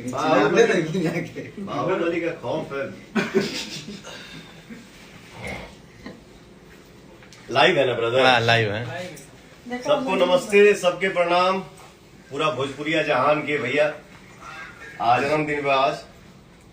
लेकिन चिल्लाते नहीं आके। बाहुबली का खौफ है। लाइव है ना ब्रदर? हाँ लाइव है। सबको नमस्ते, सबके प्रणाम। पूरा भोजपुरिया जहान के भैया आज जन्मदिन पे आज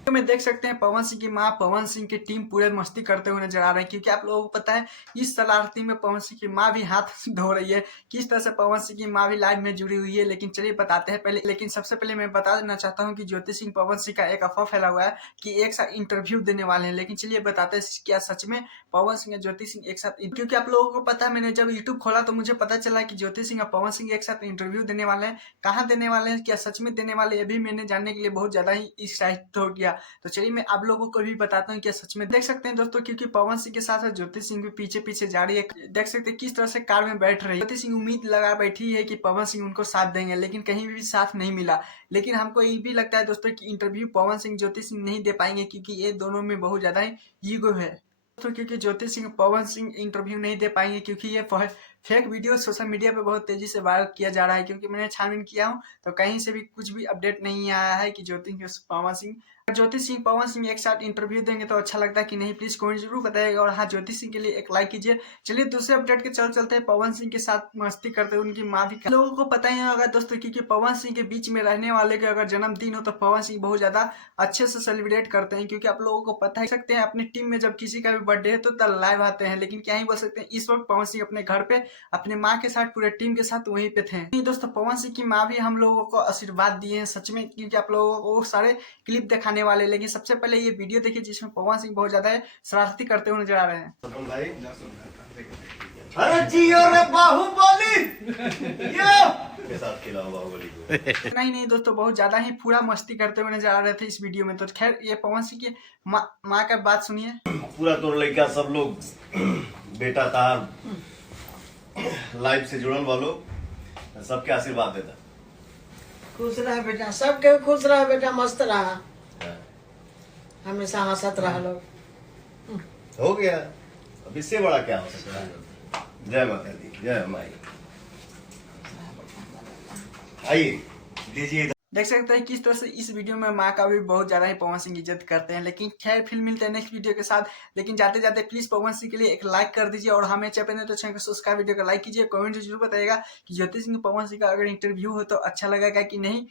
में देख सकते हैं पवन सिंह की मां पवन सिंह की टीम पूरे मस्ती करते हुए नजर आ रहे हैं, क्योंकि आप लोगों को पता है इस शरारती में पवन सिंह की मां भी हाथ धो रही है। किस तरह से पवन सिंह की मां भी लाइव में जुड़ी हुई है, लेकिन चलिए बताते हैं पहले। लेकिन सबसे पहले मैं बता देना चाहता हूं कि ज्योति सिंह पवन सिंह का एक अफवाह फैला हुआ है कि एक साथ इंटरव्यू देने वाले हैं। लेकिन चलिए बताते हैं क्या सच में पवन सिंह और ज्योति सिंह एक साथ, क्योंकि आप लोगों को पता है मैंने जब यूट्यूब खोला तो मुझे पता चला कि ज्योति सिंह और पवन सिंह एक साथ इंटरव्यू देने वाले हैं। कहाँ देने वाले हैं, क्या सच में देने वाले, ये भी मैंने जानने के लिए बहुत ज्यादा ही एक्साइटेड हो गया। तो चलिए मैं आप लोगों को भी बताता हूँ क्या सच में। देख सकते हैं दोस्तों, क्योंकि पवन सिंह के साथ साथ ज्योति सिंह भी पीछे पीछे जा रही है। देख सकते हैं किस तरह से कार में बैठ रही है। ज्योति सिंह उम्मीद लगा बैठी है कि पवन सिंह उनको साथ देंगे, लेकिन कहीं भी साथ नहीं मिला। लेकिन हमको ये भी लगता है दोस्तों कि इंटरव्यू पवन सिंह ज्योति सिंह नहीं दे पाएंगे, क्योंकि ये दोनों में बहुत ज्यादा ही ईगो है दोस्तों। क्योंकि ज्योति सिंह पवन सिंह इंटरव्यू नहीं दे पाएंगे, क्योंकि ये फेक वीडियो सोशल मीडिया पे बहुत तेजी से वायरल किया जा रहा है। क्योंकि मैंने छानबीन किया हूँ तो कहीं से भी कुछ भी अपडेट नहीं आया है कि ज्योति सिंह पवन सिंह एक साथ इंटरव्यू देंगे तो अच्छा लगता है कि नहीं, प्लीज कमेंट जरूर बताइएगा। और हाँ, ज्योति सिंह के लिए एक लाइक कीजिए। चलिए दूसरे अपडेट के चलते हैं पवन सिंह के साथ मस्ती करते हुए उनकी माँ भी लोगों को पता ही होगा दोस्तों, क्योंकि पवन सिंह के बीच में रहने वाले का अगर जन्मदिन हो तो पवन सिंह बहुत ज्यादा अच्छे से सेलिब्रेट करते हैं। क्योंकि आप लोगों को पता ही सकते हैं अपनी टीम में जब किसी का भी बर्थडे है तो तब लाइव आते हैं। लेकिन क्या ही बोल सकते हैं, इस वक्त पवन सिंह अपने घर पे अपने माँ के साथ पूरे टीम के साथ वहीं पे थे। दोस्तों पवन सिंह की माँ भी हम लोगों को आशीर्वाद दिए हैं सच में, क्योंकि आप लोगों को सारे क्लिप दिखाने वाले। लेकिन सबसे पहले ये वीडियो देखिए जिसमें पवन सिंह बहुत ज्यादा शरारती करते हुए नजर आ रहे हैं। भाई अरे जियो रे बाहुबली के साथ खिलाओ बाहुबली को। नहीं दोस्तों, बहुत ज्यादा ही पूरा मस्ती करते हुए नजर आ रहे थे इस वीडियो में। तो खैर ये पवन सिंह की माँ का बात सुनिए। पूरा तो लड़का सब लोग बेटा तार लाइव से जुड़ल वालों सबके आशीर्वाद देता। खुश रहा बेटा, सबके खुश रहा बेटा, मस्त रहा, हमेशा हंसत रहा लोग। हो गया, अब इससे बड़ा क्या हो सकता है। जय माता दी, जय माई। आइए दीजिए। देख सकते हैं किस तरह से इस वीडियो में माँ का भी बहुत ज्यादा ही पवन सिंह इज्जत करते हैं। लेकिन खैर फिर मिलते हैं नेक्स्ट वीडियो के साथ। लेकिन जाते जाते प्लीज पवन सिंह के लिए एक लाइक कर दीजिए, और हमें चैनल तो चैनल को सब्सक्राइब, वीडियो को लाइक कीजिए। कमेंट जरूर बताइएगा कि ज्योति सिंह पवन सिंह का अगर इंटरव्यू हो तो अच्छा लगेगा कि नहीं।